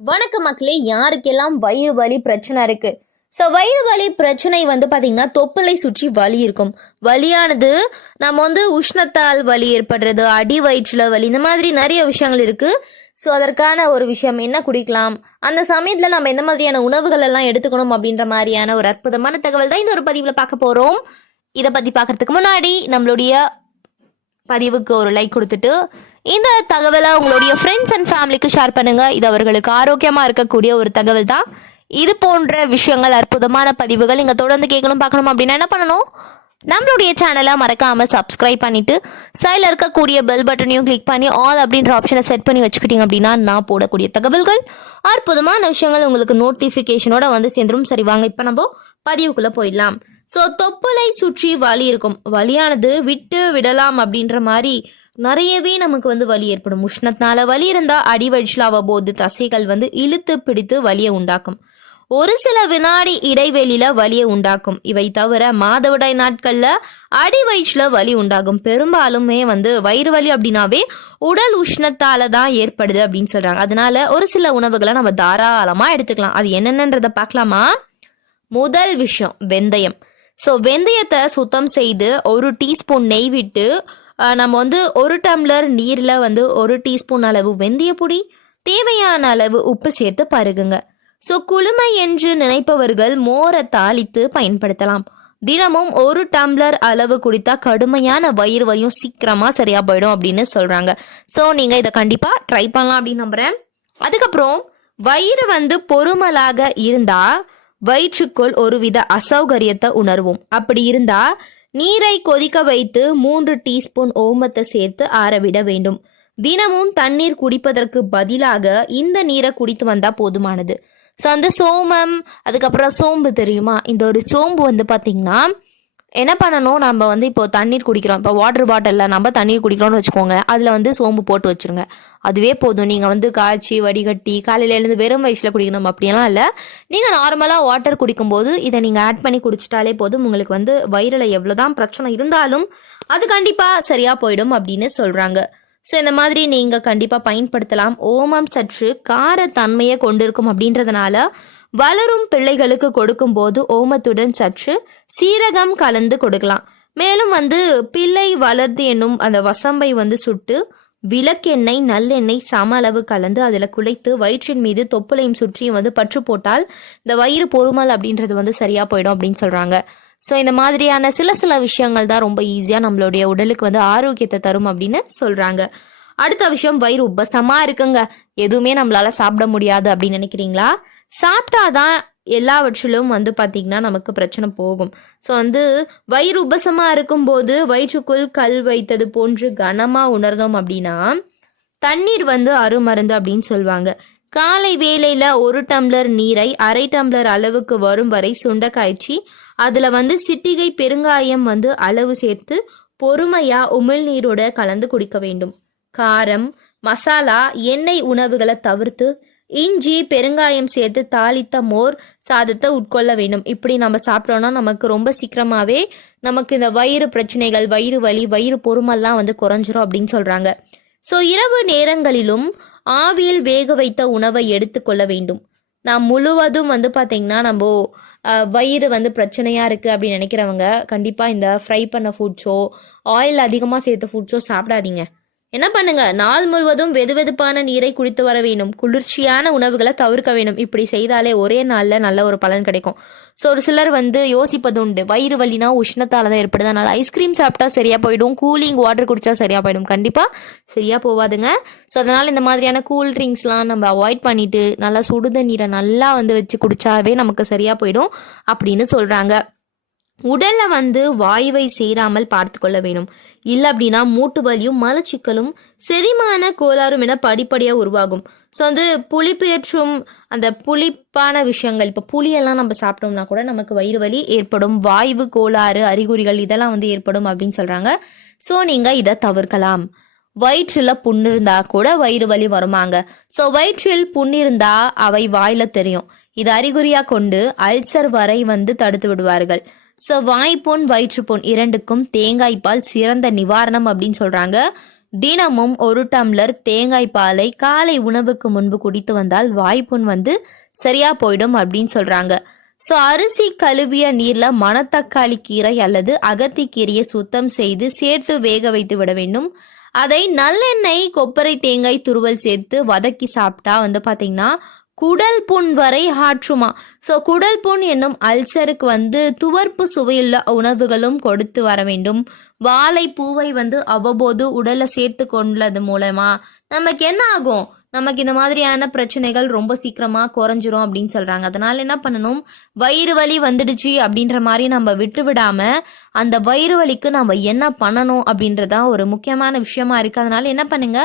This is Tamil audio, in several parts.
வணக்க மக்களே யாருக்கெல்லாம் வயிறு வலி பிரச்சனை இருக்கு? ஸோ வயிறு வலி பிரச்சனை வந்து பார்த்தீங்கன்னா தொப்பலை சுற்றி வலி இருக்கும். வலியானது நம்ம வந்து உஷ்ணத்தால் வலி ஏற்படுறது அடி வயிற்றுல வலி இந்த மாதிரி நிறைய விஷயங்கள் இருக்கு. ஸோ அதற்கான ஒரு விஷயம் என்ன குடிக்கலாம்? அந்த சமயத்தில் நம்ம எந்த மாதிரியான உணவுகள் எல்லாம் எடுத்துக்கணும் அப்படின்ற மாதிரியான ஒரு அற்புதமான தகவல் தான் இந்த ஒரு பதிவில் பார்க்க போகிறோம் இதை பற்றி பார்க்கறதுக்கு முன்னாடி நம்மளுடைய பதிவுக்கு ஒரு லைக் கொடுத்துட்டு இந்த தகவலை உங்களுடைய ஃப்ரெண்ட்ஸ் அண்ட் ஃபேமிலிக்கு ஷேர் பண்ணுங்க. இது அவர்களுக்கு ஆரோக்கியமாக இருக்கக்கூடிய ஒரு தகவல் தான். இது போன்ற விஷயங்கள் அற்புதமான பதிவுகள் நீங்கள் தொடர்ந்து கேட்கணும் பார்க்கணும் அப்படின்னா என்ன பண்ணணும்? நம்மளுடைய சேனலை மறக்காமல் சப்ஸ்கிரைப் பண்ணிவிட்டு சைடில் இருக்கக்கூடிய பெல் பட்டனையும் கிளிக் பண்ணி ஆல் அப்படின்ற ஆப்ஷனை செட் பண்ணி வச்சுக்கிட்டீங்க அப்படின்னா நான் போடக்கூடிய தகவல்கள் அற்புதமான விஷயங்கள் உங்களுக்கு நோட்டிஃபிகேஷனோட வந்து சேர்ந்துரும் சரி வாங்க இப்போ நம்ம பதிவுக்குள்ளே போயிடலாம். ஸோ தொப்புளை சுற்றி வலி இருக்கும். வலியானது விட்டு விடலாம் அப்படின்ற மாதிரி நிறையவே நமக்கு வந்து வலி ஏற்படும். உஷ்ணத்தினால வலி இருந்தால் அடி வயிற்றில் அவ்வப்போது தசைகள் வந்து இழுத்து பிடித்து வலியை உண்டாக்கும். ஒரு சில வினாடி இடைவெளியில வலியை உண்டாக்கும். இவை தவிர மாதவிடாய் நாட்கள்ல அடி வயிற்றுல வலி உண்டாகும். பெரும்பாலுமே வந்து வயிறு வலி அப்படின்னாவே உடல் உஷ்ணத்தால தான் ஏற்படுது அப்படின்னு சொல்றாங்க. அதனால ஒரு சில உணவுகளை நம்ம தாராளமா எடுத்துக்கலாம். அது என்னென்னன்றதை பார்க்கலாமா? முதல் விஷயம் வெந்தயம். ஸோ வெந்தயத்தை சுத்தம் செய்து ஒரு டீஸ்பூன் நெய் விட்டு நம்ம வந்து ஒரு டம்ளர் நீரில் வந்து ஒரு டீஸ்பூன் அளவு வெந்தய பொடி தேவையான அளவு உப்பு சேர்த்து பருகுங்க. ஸோ குளுமை என்று நினைப்பவர்கள் மோரை தாளித்து பயன்படுத்தலாம். தினமும் ஒரு டம்ளர் அளவு குடித்தா கடுமையான வயிறு வயும் சீக்கிரமாக சரியாக போயிடும் அப்படின்னு சொல்கிறாங்க ஸோ நீங்கள் இதை கண்டிப்பாக ட்ரை பண்ணலாம் அப்படின்னு நம்புகிறேன் அதுக்கப்புறம் வயிறு வந்து பொறுமலாக இருந்தால் வயிற்றுக்குள் ஒருவித அசௌகரியத்தை உணர்வோம். அப்படி இருந்தா நீரை கொதிக்க வைத்து மூன்று டீஸ்பூன் ஓமத்தை சேர்த்து ஆறவிட வேண்டும். தினமும் தண்ணீர் குடிப்பதற்கு பதிலாக இந்த நீரை குடித்து வந்தா போதுமானது. ஸோ அந்த சோமம் அதுக்கப்புறம் சோம்பு தெரியுமா? இந்த ஒரு சோம்பு வந்து பார்த்தீங்கன்னா என்ன பண்ணணும்? நம்ம வந்து இப்போ தண்ணீர் குடிக்கிறோம். இப்போ வாட்டர் பாட்டிலில் நம்ம தண்ணீர் குடிக்கிறோம்னு வச்சுக்கோங்க. அதில் வந்து சோம்பு போட்டு வச்சுருங்க. அதுவே போதும். நீங்கள் வந்து காய்ச்சி வடிகட்டி காலையில எழுந்து வெறும் வயசில் குடிக்கணும். அப்படியெல்லாம் இல்லை. நீங்கள் நார்மலாக வாட்டர் குடிக்கும்போது இதை நீங்கள் ஆட் பண்ணி குடிச்சிட்டாலே போதும். உங்களுக்கு வந்து வயிறில் எவ்வளோதான் பிரச்சனை இருந்தாலும் அது கண்டிப்பாக சரியாக போயிடும் அப்படின்னு சொல்கிறாங்க ஸோ இந்த மாதிரி நீங்கள் கண்டிப்பாக பயன்படுத்தலாம். ஓமம் சற்று காரத்தன்மையை கொண்டிருக்கும் அப்படின்றதுனால வளரும் பிள்ளைகளுக்கு கொடுக்கும்போது ஓமத்துடன் சற்று சீரகம் கலந்து கொடுக்கலாம். மேலும் வந்து பிள்ளை வளர்ந்து என்னும் அந்த வசம்பை வந்து சுட்டு விளக்கெண்ணெய் நல்லெண்ணெய் சம அளவு கலந்து அதில் குழைத்து வயிற்றின் மீது தொப்புளையும் சுற்றியும் வந்து பற்று போட்டால் இந்த வயிறு பொறுமல் அப்படின்றது வந்து சரியாக போயிடும் அப்படின்னு சொல்கிறாங்க ஸோ இந்த மாதிரியான சில சில விஷயங்கள் தான் ரொம்ப ஈஸியாக நம்மளுடைய உடலுக்கு வந்து ஆரோக்கியத்தை தரும் அப்படின்னு சொல்கிறாங்க அடுத்த விஷயம் வயிறு உபசமாக இருக்குங்க. எதுவுமே நம்மளால சாப்பிட முடியாது அப்படின்னு நினைக்கிறீங்களா? சாப்பிட்டாதான் எல்லாவற்றிலும் வந்து பார்த்திங்கன்னா நமக்கு பிரச்சனை போகும். ஸோ வந்து வயிறு உபசமாக இருக்கும்போது வயிற்றுக்குள் கல் வைத்தது போன்று கனமாக உணர்ந்தோம் அப்படின்னா தண்ணீர் வந்து அருமருந்து அப்படின்னு சொல்லுவாங்க காலை வேலையில் ஒரு டம்ளர் நீரை அரை டம்ளர் அளவுக்கு வரும் வரை சுண்ட காய்ச்சி வந்து சிட்டிகை பெருங்காயம் வந்து அளவு சேர்த்து பொறுமையாக உமிழ்நீரோட கலந்து குடிக்க வேண்டும். காரம் மசாலா எண்ணெய் உணவுகளை தவிர்த்து இஞ்சி பெருங்காயம் சேர்த்து தாளித்த மோர் சாதத்தை உட்கொள்ள வேண்டும். இப்படி நம்ம சாப்பிட்டோம்னா நமக்கு ரொம்ப சீக்கிரமாகவே நமக்கு இந்த வயிறு பிரச்சனைகள் வயிறு வலி வயிறு பொறுமெல்லாம் வந்து குறைஞ்சிரும் அப்படின்னு சொல்கிறாங்க ஸோ இரவு நேரங்களிலும் ஆவியில் வேக வைத்த உணவை எடுத்துக்கொள்ள வேண்டும். நாம் முழுவதும் வந்து பார்த்தீங்கன்னா நம்ம வயிறு வந்து பிரச்சனையாக இருக்குது அப்படின்னு நினைக்கிறவங்க கண்டிப்பாக இந்த ஃப்ரை பண்ண ஃபுட்ஸோ ஆயில் அதிகமாக சேர்த்த ஃபுட்ஸோ சாப்பிடாதீங்க. என்ன பண்ணுங்க? நாள் முழுவதும் வெதுவெதுப்பான நீரை குடித்து வர வேணும் குளிர்ச்சியான உணவுகளை தவிர்க்க வேணும் இப்படி செய்தாலே ஒரே நாளில் நல்ல ஒரு பலன் கிடைக்கும். ஸோ ஒரு சிலர் வந்து யோசிப்பது உண்டு. வயிறு வலினா உஷ்ணத்தால் தான் ஏற்படுது அதனால் ஐஸ்கிரீம் சாப்பிட்டா சரியாக போயிடும். கூலிங் வாட்டர் குடித்தா சரியாக போயிடும். கண்டிப்பாக சரியாக போவாதுங்க. ஸோ அதனால் இந்த மாதிரியான கூல் ட்ரிங்க்ஸ்லாம் நம்ம அவாய்ட் பண்ணிவிட்டு நல்லா சுடுத நீரை நல்லா வந்து வச்சு குடித்தாவே நமக்கு சரியாக போயிடும். அப்படின்னு சொல்கிறாங்க உடல்ல வந்து வாயுவை சேராமல் பார்த்து கொள்ள வேணும் இல்லை அப்படின்னா மூட்டு வலியும் மலச்சிக்கலும் செரிமான கோளாறும் என படிப்படியாக உருவாகும். ஸோ வந்து புளிப்பேற்றும் அந்த புளிப்பான விஷயங்கள் இப்போ புளியெல்லாம் நம்ம சாப்பிட்டோம்னா கூட நமக்கு வயிறு வலி ஏற்படும். வாய்வு கோளாறு அறிகுறிகள் இதெல்லாம் வந்து ஏற்படும் அப்படின்னு சொல்கிறாங்க ஸோ நீங்கள் இதை தவிர்க்கலாம். வயிற்றில் புண்ணு இருந்தா கூட வயிறு வலி வருமாங்க. ஸோ வயிற்றில் புண்ணு இருந்தா அவை வாயில தெரியும். இது அறிகுறியா கொண்டு அல்சர் வரை வந்து தடுத்து விடுவார்கள். ஸோ வாய்ப்புண் வயிற்றுப்புண் இரண்டுக்கும் தேங்காய் பால் சிறந்த நிவாரணம் அப்படின்னு சொல்கிறாங்க தினமும் ஒரு டம்ளர் தேங்காய் பாலை காலை உணவுக்கு முன்பு குடித்து வந்தால் வாய்ப்புண் வந்து சரியா போயிடும் அப்படின்னு சொல்றாங்க. ஸோ அரிசி கழுவிய நீர்ல மணத்தக்காளி கீரை அல்லது அகத்தி கீரையை சுத்தம் செய்து சேர்த்து வேக வைத்து விட வேண்டும். அதை நல்லெண்ணெய் கொப்பரை தேங்காய் துருவல் சேர்த்து வதக்கி சாப்பிட்டா வந்து பாத்தீங்கன்னா குடல் புண் வரை ஆற்றுமா? ஸோ குடல் புண் என்னும் அல்சருக்கு வந்து துவர்ப்பு சுவையுள்ள உணவுகளும் கொடுத்து வர வேண்டும். வாழைப்பூவை வந்து அவ்வப்போது உடலை சேர்த்து கொண்டது மூலமா நமக்கு என்ன ஆகும்? நமக்கு இந்த மாதிரியான பிரச்சனைகள் ரொம்ப சீக்கிரமாக குறைஞ்சிரும் அப்படின்னு சொல்கிறாங்க அதனால் என்ன பண்ணணும்? வயிறு வலி வந்துடுச்சு அப்படின்ற மாதிரி நம்ம விட்டு விடாமல் அந்த வயிறு வலிக்கு நம்ம என்ன பண்ணணும் அப்படின்றதா ஒரு முக்கியமான விஷயமா இருக்குது அதனால் என்ன பண்ணுங்க?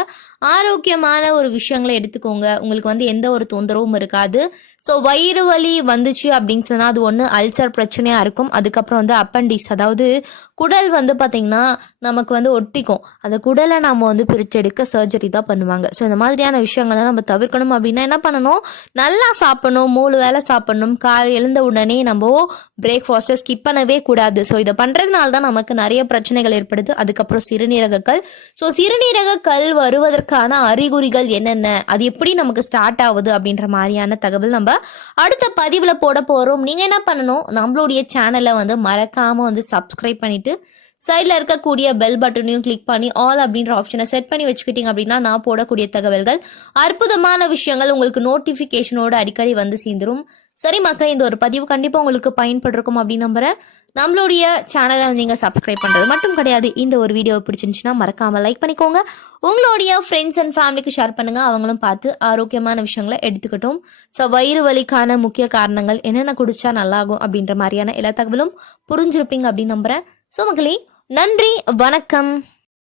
ஆரோக்கியமான ஒரு விஷயங்களை எடுத்துக்கோங்க. உங்களுக்கு வந்து எந்த ஒரு தொந்தரவும் இருக்காது. ஸோ வயிறு வலி வந்துச்சு அப்படின்னு சொன்னால் அது ஒன்று அல்சர் பிரச்சனையாக இருக்கும். அதுக்கப்புறம் வந்து அப்பண்டிஸ் அதாவது குடல் வந்து பார்த்திங்கன்னா நமக்கு வந்து ஒட்டிக்கும். அந்த குடலை நாம் வந்து பிரிச்செடுக்க சர்ஜரி தான் பண்ணுவாங்க. ஸோ இந்த மாதிரியான விஷயங்களை நம்ம தவிர்க்கணும் அப்படின்னா என்ன பண்ணணும்? நல்லா சாப்பிடணும் மூணு வேளை சாப்பிடணும். காலை எழுந்த உடனே நம்ம பிரேக்ஃபாஸ்ட்டை ஸ்கிப் பண்ணவே கூடாது. ஸோ இதை பண்ணுற பண்ணுறதுனால தான் நமக்கு நிறைய பிரச்சனைகள் ஏற்படுது. அதுக்கப்புறம் சிறுநீரகக்கல். ஸோ சிறுநீரகக்கல் வருவதற்கான அறிகுறிகள் என்னென்ன? அது எப்படி நமக்கு ஸ்டார்ட் ஆகுது அப்படின்ற மாதிரியான தகவல் நம்ம அடுத்த பதிவில் போட போகிறோம் நீங்கள் என்ன பண்ணணும்? நம்மளுடைய சேனலை வந்து மறக்காமல் வந்து சப்ஸ்கிரைப் பண்ணிவிட்டு சைடில் இருக்கக்கூடிய பெல் பட்டனையும் கிளிக் பண்ணி ஆல் அப்படின்ற ஆப்ஷனை செட் பண்ணி வச்சுக்கிட்டீங்க அப்படின்னா நான் போடக்கூடிய தகவல்கள் அற்புதமான விஷயங்கள் உங்களுக்கு நோட்டிஃபிகேஷனோட அடிக்கடி வந்து சேர்ந்துரும். சரி மக்கள் இந்த ஒரு பதிவு கண்டிப்பாக உங்களுக்கு பயன்பட்டிருக்கும் அப்படின்னு நம்புகிறேன் நம்மளுடைய சேனலை நீங்கள் சப்ஸ்கிரைப் பண்ணுறது மட்டும் கிடையாது. இந்த ஒரு வீடியோ பிடிச்சிருந்துச்சுன்னா மறக்காமல் லைக் பண்ணிக்கோங்க. உங்களுடைய ஃப்ரெண்ட்ஸ் அண்ட் ஃபேமிலிக்கு ஷேர் பண்ணுங்கள் அவங்களும் பார்த்து ஆரோக்கியமான விஷயங்களை எடுத்துக்கிட்டோம். ஸோ வயிறு வலிக்கான முக்கிய காரணங்கள் என்னென்ன குடிச்சா நல்லாகும் அப்படின்ற மாதிரியான எல்லா தகவலும் புரிஞ்சிருப்பீங்க அப்படின்னு நம்புகிறேன் ஸோ மக்களே நன்றி வணக்கம்.